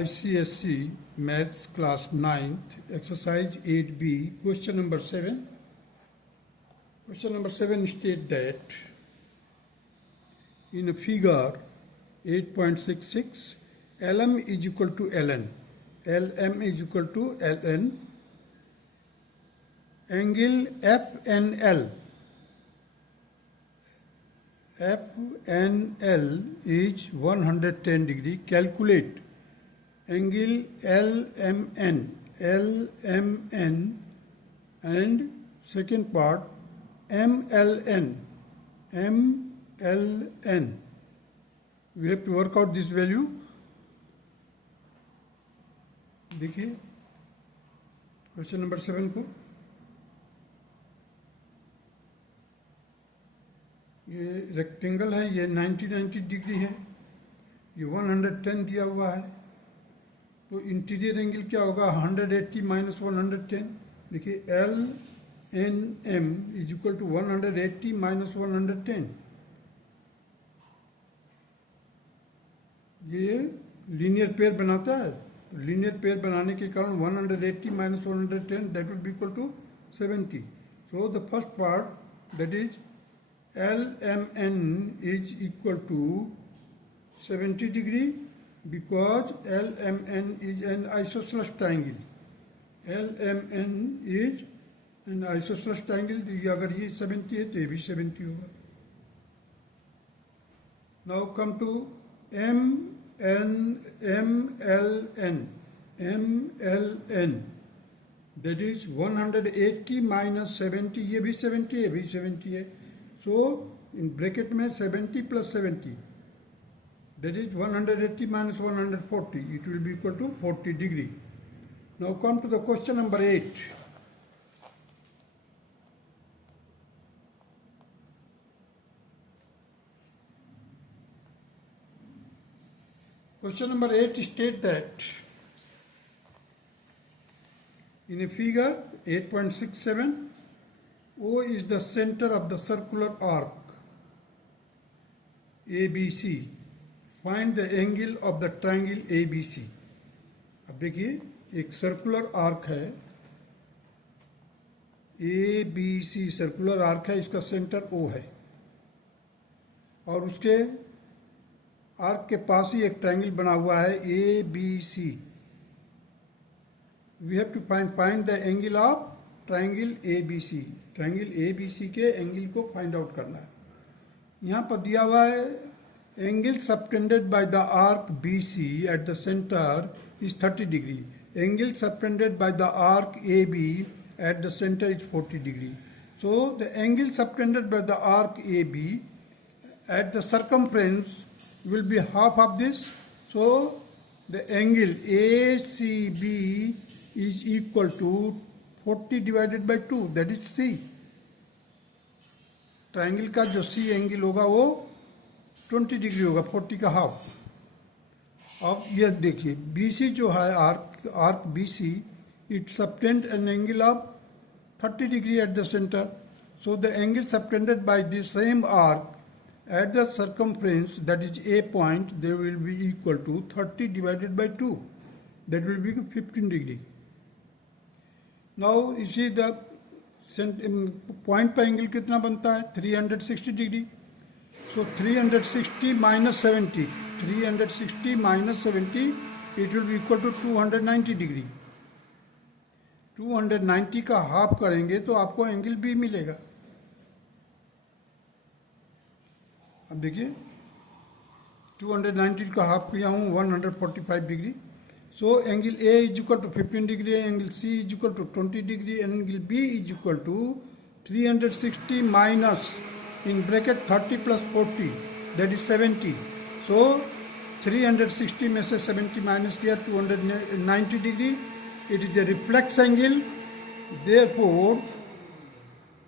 ICSC Maths Class 9th, Exercise 8B, question number 7. Question number 7 states that in a figure 8.66, LM is equal to LN. LM is equal to LN. Angle FNL. FNL is 110 degree. Calculate angle LMN. LMN and second part MLN. MLN. We have to work out this value. देखिए question number 7 को, ये rectangle है, ये 90 degree है, ये 110 दिया हुआ है, तो इंटीरियर एंगल क्या होगा 180 माइनस 110. देखिए L N M is equal to 180 minus 110. ये लीनियर पेयर बनाता है, तो लीनियर पेयर बनाने के कारण 180 minus 110 that will be equal to 70. So the first part that is LMN is equal to 70 degree because LMN is an isosceles triangle. LMN is an isosceles triangle. अगर ये 70 है तो ये भी 70 होगा. Now come to MLN. MLN that is 180 minus 70. ये भी 70 है, ये भी 70 है. So in bracket में 70 plus 70 that is 180 minus 140. It will be equal to 40 degree. Now come to the question number 8. Question number 8 states that in a figure 8.67, O is the center of the circular arc ABC. Find the angle of the triangle ABC. अब देखिए एक circular arc है ABC, circular arc है, इसका centre O है और उसके arc के पास ही एक ट्रायंगल बना हुआ है ABC. We have to find the angle of triangle ABC. Triangle ABC के एंगल को फाइंड आउट करना है. यहाँ पर दिया हुआ है angle subtended by the arc BC at the centre is 30 degree. Angle subtended by the arc AB at the centre is 40 degree. So the angle subtended by the arc AB eight the circumference will be half of this. So the angle ACB is equal to 40 divided by 2, that is C. Triangle का जो C angle होगा वो 20 degree होगा, 40 का half. अब ये देखिए BC जो है arc BC, it subtend an angle of 30 degree at the centre. So the angle subtended by the same arc at the circumference, that is A point, they will be equal to 30 divided by 2, that will be 15 degree. Now you see the point पर angle कितना बनता है 360 degree. So 360 minus 70, 360 minus 70, it will be equal to 290 degree. 290 का half करेंगे तो आपको angle B मिलेगा. अब देखिए 290 का हाफ किया हूँ 145 degree. So angle A is equal to 15 degree, angle C is equal to 20 degree, angle B is equal to 360 minus in bracket 30 plus 40 that is 70. So 360 में से 70 माइनस किया 290 degree. It is a reflex angle. Therefore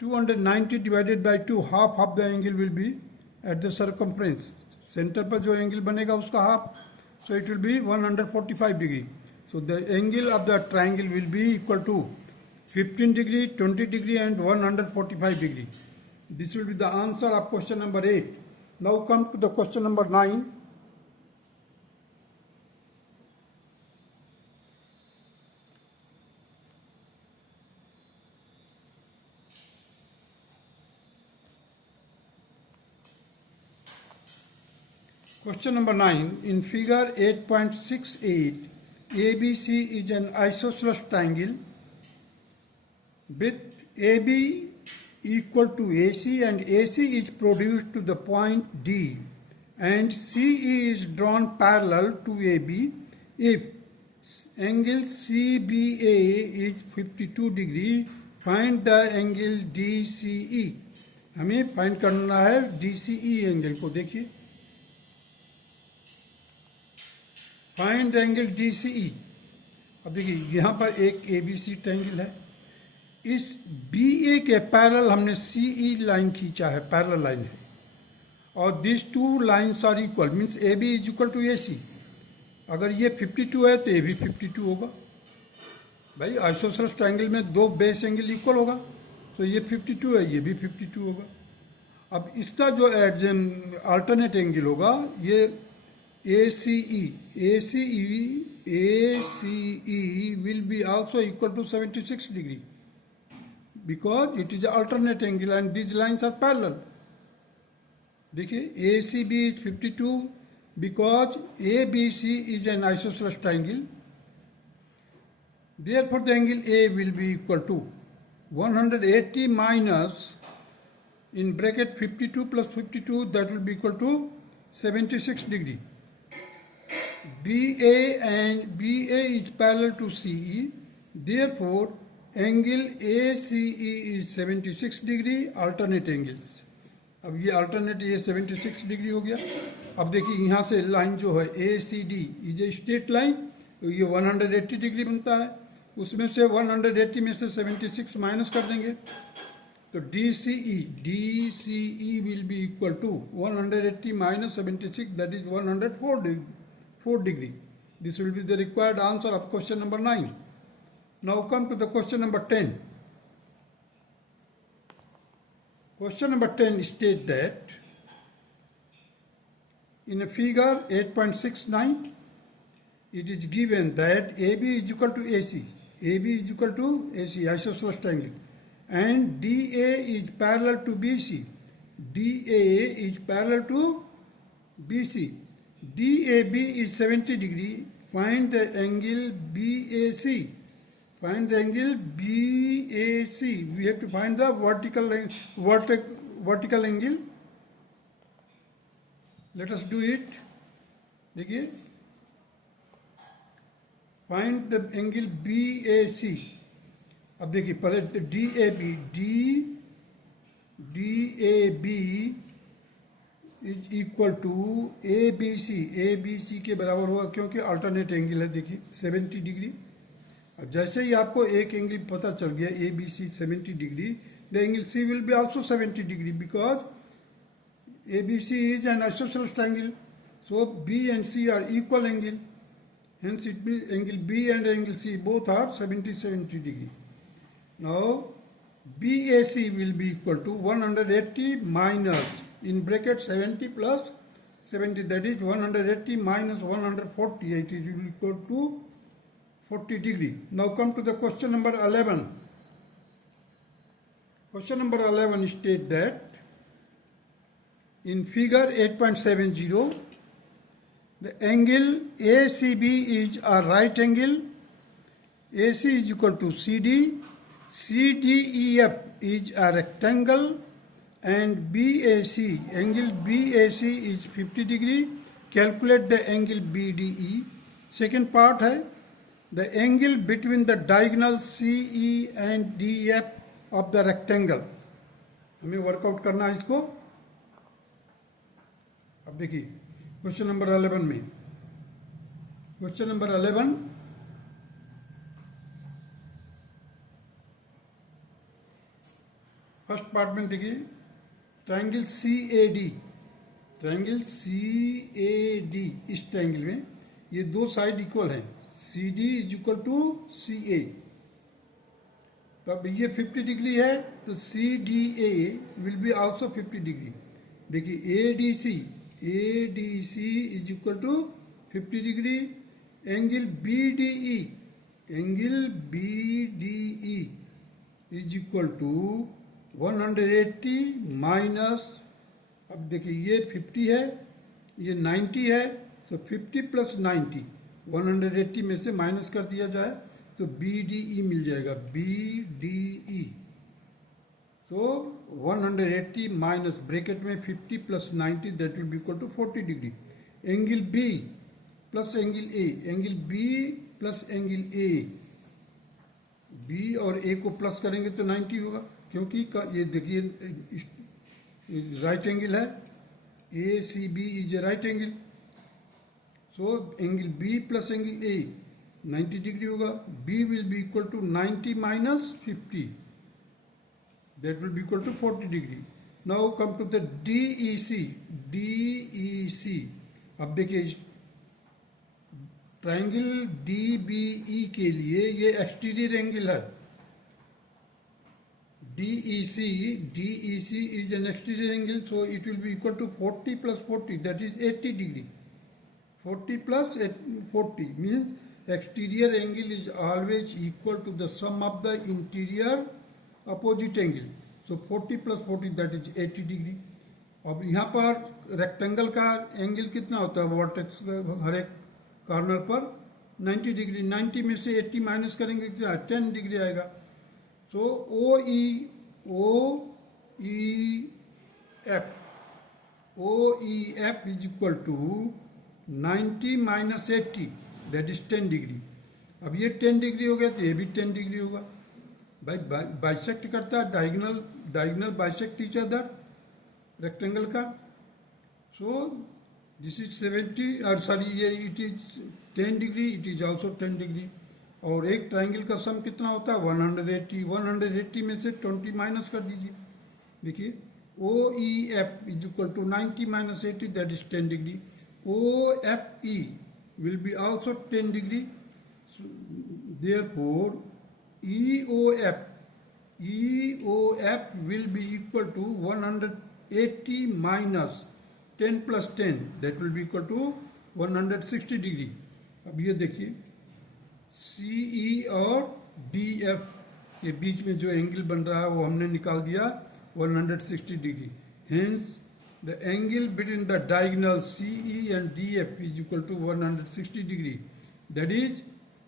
290 divided by 2, half of the angle will be at the circumference. Centre पर जो angle बनेगा उसका half, so it will be 145 degree. So the angle of the triangle will be equal to 15 degree, 20 degree and 145 degree. This will be the answer of question number 8. Now come to the question number 9. Question number 9. In figure 8.68, ABC is an isosceles triangle with AB equal to AC and AC is produced to the point D and CE is drawn parallel to AB if angle CBA is 52 degree, find the angle DCE. हमें find करना है DCE angle को. देखिए, find the angle DCE. अब देखिए यहाँ पर एक ABC ट्रायंगल है, इस BA के पैरेलल हमने CE लाइन खींचा है, पैरेलल लाइन है, और this two lines are equal, means AB is equal to AC. अगर ये 52 है तो ये भी 52 होगा. भाई आइसोसेलेस ट्रायंगल में दो बेस एंगल इक्वल होगा, तो ये 52 है, ये भी 52 होगा. अब इसका जो अल्टरनेट एंगल होगा ये ACE will be also equal to 76 degree because it is an alternate angle and these lines are parallel. देखिए ACB is 52 because ABC is an isosceles triangle. Therefore, the angle A will be equal to 180 minus in bracket 52 plus 52, that will be equal to 76 degree. BA is parallel to CE. Therefore, angle ACE is 76 degree, alternate angles. अब ये alternate ये 76 degree हो गया. अब देखिए यहाँ से line जो है ACD is a straight line, तो ये 180 डिग्री बनता है. उसमें से 180 में से 76 माइनस कर देंगे, तो DCE will be equal to 180 minus 76, that is 104 degree. This will be the required answer of question number 9. Now come to the question number 10. Question number 10 states that in a figure 8.69, it is given that AB is equal to AC, isosceles triangle, and DA is parallel to BC, DAB is 70 degree. Find the angle BAC. Find the angle BAC. We have to find the vertical angle. Let us do it. देखिए, find the angle BAC. अब देखिए पहले DAB is equal to ABC के बराबर होगा, क्योंकि alternate angle है. देखिए 70 डिग्री. अब जैसे ही आपको एक एंगल पता चल गया ABC 70 degree, the angle C will be also 70 degree because ABC is an isosceles triangle, so B and C are equal angle, hence it will angle B and angle C both are 70 degree. Now BAC will be equal to 180 minus in bracket 70 plus 70, that is 180 minus 140, it is equal to 40 degree. Now come to the question number 11. Question number 11 states that in figure 8.70, the angle ACB is a right angle, AC is equal to CD, CDEF is a rectangle, and BAC, angle BAC is 50 degree. Calculate the angle BDE. Second part है, the angle between the diagonal CE and DF of the rectangle. हमें workout करना है इसको. अब देखिए question number 11 में, question number 11 first part में देखिए ट्रायंगल CAD, इस ट्रायंगल में ये दो साइड इक्वल हैं, CD is equal to CA. तब ये 50 डिग्री है तो CDA will be also 50 degree. देखिए ADC is equal to 50 degree. Angle BDE is equal to 180 minus, अब देखिए ये 50 है ये 90 है, तो 50 प्लस 90, 180 में से माइनस कर दिया जाए तो BDE मिल जाएगा, BDE। तो 180 माइनस ब्रैकेट में 50 plus 90, that will be equal to 40 degree. Angle B plus angle A, angle B plus angle A, B और ए को प्लस करेंगे तो 90 होगा, क्योंकि ये देखिए राइट एंगल है, A C B is a right angle. So angle B plus angle A 90 degree होगा। B will be equal to 90 minus 50, that will be equal to 40 degree. Now come to the DEC, DEC। अब देखिए triangle DBE के लिए ये exterior angle है, DEC is an exterior angle, so it will be equal to 40 plus 40, that is 80 degree. 40 plus 40 means exterior angle is always equal to the sum of the interior opposite angle. So 40 plus 40, that is 80 degree. अब यहाँ पर rectangle का angle कितना होता है, vertex हर एक corner पर 90 degree. 90 में से 80 माइनस करेंगे तो 10 डिग्री आएगा। So OEF is equal to 90 minus 80, that is 10 degree. अब ये 10 डिग्री हो गया तो ये भी 10 डिग्री होगा। भाई बाइसेक्ट करता है, diagonal bisect each other rectangle का। सो दिस इज 70 और सॉरी ये it is 10 degree, it is also 10 degree. और एक ट्राइंगल का सम कितना होता है 180, 180 में से 20 माइनस कर दीजिए। देखिए OEF is equal to 90 minus 80, that is 10 degree. OFE will be also 10 degree. So, therefore EOF will be equal to 180 minus 10 plus 10, that will be equal to 160 degree. अब ये देखिए CE और DF के बीच में जो एंगल बन रहा है वो हमने निकाल दिया 160 degree. Hence the angle between the diagonal CE and DF is equal to 160 degree. That is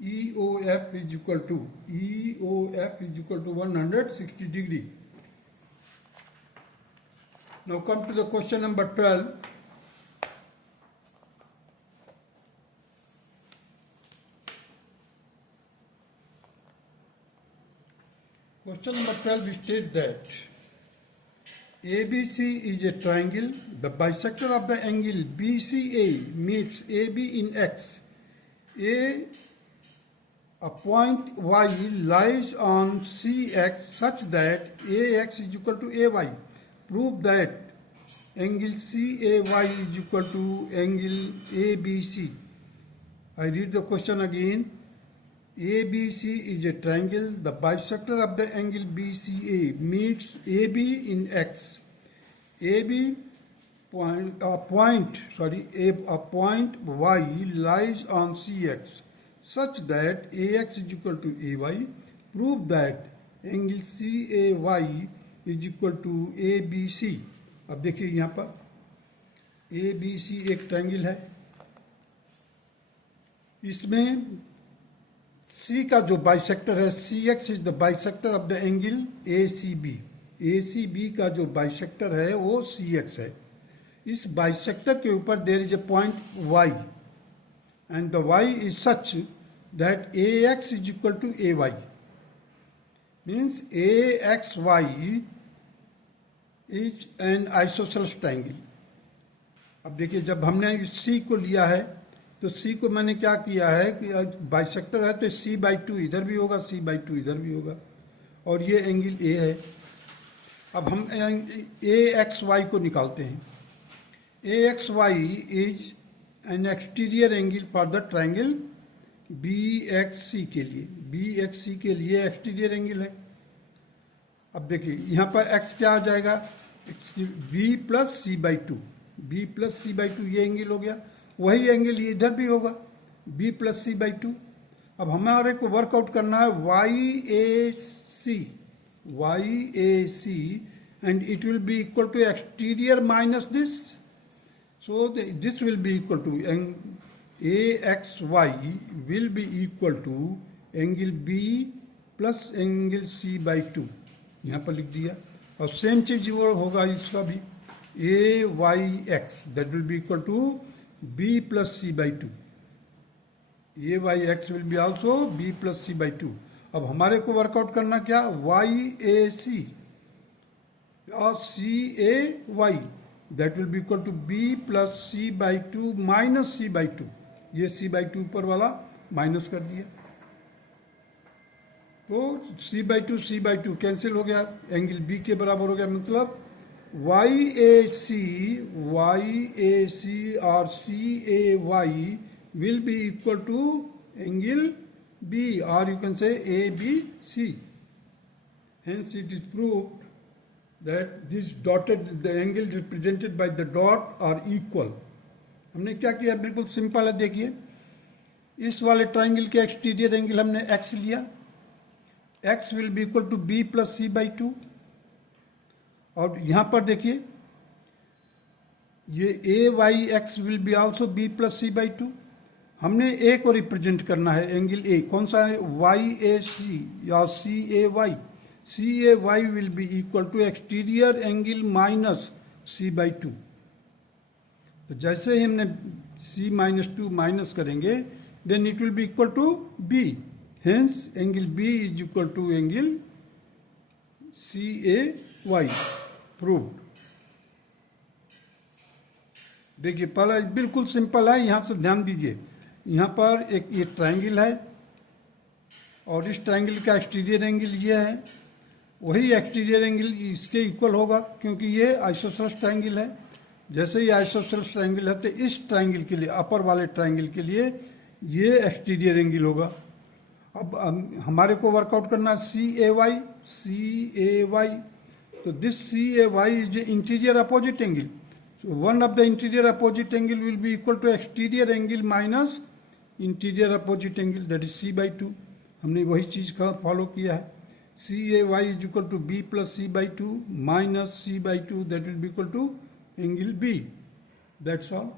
EOF is equal to 160 degree. Now come to the question number 12. Question number 12 states that ABC is a triangle. The bisector of the angle BCA meets AB in X. A point Y lies on CX such that AX is equal to AY. Prove that angle CAY is equal to angle ABC. I read the question again. ABC is a triangle. The bisector of the angle BCA meets AB in X. A point Y lies on CX such that AX is equal to AY. Prove that angle CAY is equal to ABC. अब देखिए यहाँ पर ABC एक triangle है, इसमें C का जो bisector है CX is the bisector of the angle ACB। ACB का जो बाइसेक्टर है वो CX है। इस बाइसेक्टर के ऊपर there is a point Y and the Y is such that AX is equal to AY। Means AXY is an isosceles triangle. अब देखिए जब हमने इस C को लिया है तो C को मैंने क्या किया है कि बाइसेक्टर है तो C/2 इधर भी होगा, C/2 इधर भी होगा, और ये एंगल A है। अब हम AXY को निकालते हैं। AXY is N exterior angle for the triangle BXC के लिए। BXC के लिए एक्सटीरियर एंगल है। अब देखिए यहाँ पर X क्या आ जाएगा, B plus C/2, B plus C/2 ये एंगल हो गया। वही एंगल इधर भी होगा B प्लस C/2। अब हमारे को वर्कआउट करना है YAC and it will be equal to exterior minus this. So this will be equal to AXY will be equal to angle B plus angle C by 2. यहाँ पर लिख दिया. और सेम चीज वो होगा इसका भी, AYX that will be equal to B plus C by 2. AYX will be also B plus C by 2. अब हमारे को वर्कआउट करना क्या, YAC और CAY that will be equal to B plus C by 2 minus C by 2. ये C by 2 ऊपर वाला minus कर दिया, तो C by 2 कैंसिल हो गया, एंगल B के बराबर हो गया. मतलब YAC और CAY will be equal to angle B, or you can say ABC. Hence it is proved that the angle represented by the dot are equal. हमने क्या किया, बिल्कुल सिंपल है. देखिए इस वाले ट्राइंगल के एक्सटीरियर एंगल हमने x लिया, x will be equal to B plus C by 2. और यहां पर देखिए ये AYX will be also B plus C by 2. हमने A को रिप्रेजेंट करना है, एंगल A कौन सा है, YAC या CAY. CAY will be equal to exterior angle minus C by 2. तो जैसे ही हमने C minus 2 माइनस करेंगे, then it will be equal to B. Hence angle B is equal to angle CAY. Proved. देखिए पहला बिल्कुल simple है, यहां से ध्यान दीजिए. यहां पर एक ये ट्राइंगल है और इस ट्राइंगल का एक्सटीरियर एंगल ये है, वही एक्सटीरियर एंगल इसके इक्वल होगा क्योंकि ये आइसोसेलेस ट्राइंगल है. जैसे ही आइसोसेलेस ट्राइंगल है तो इस ट्राइंगल के लिए, अपर वाले ट्राइंगल के लिए ये एक्सटीरियर एंगल होगा. अब हमारे को वर्कआउट करना CAY. तो this CAY is interior opposite angle. So one of the interior opposite angle will be equal to exterior angle minus interior opposite angle, that is C by 2. हमने वही चीज का फॉलो किया है. CAY is equal to B plus C by 2 minus C by 2, that will be equal to angle B. That's all.